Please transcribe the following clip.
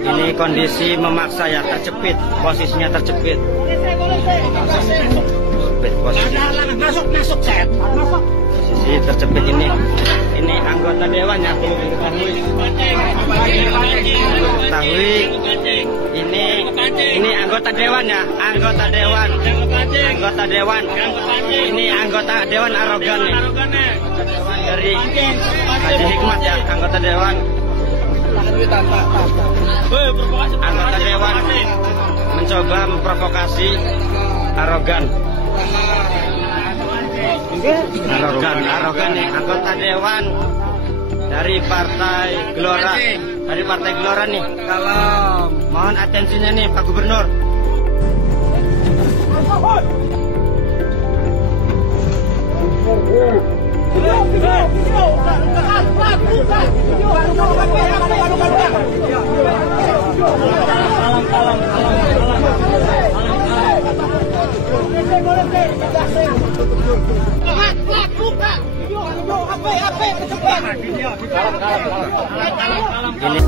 Ini kondisi memaksa ya, terjepit, posisinya terjepit. Posisi terjepit ini anggota dewan ya, perlu diketahui. Ini anggota dewan ya, anggota dewan. Ini anggota dewan arogan nih. Dari Haji Hikmat ya, anggota dewan. Anggota dewan mencoba memprovokasi arogan nih, anggota dewan dari Partai Gelora nih. Kalau mohon atensinya nih Pak Gubernur. Ini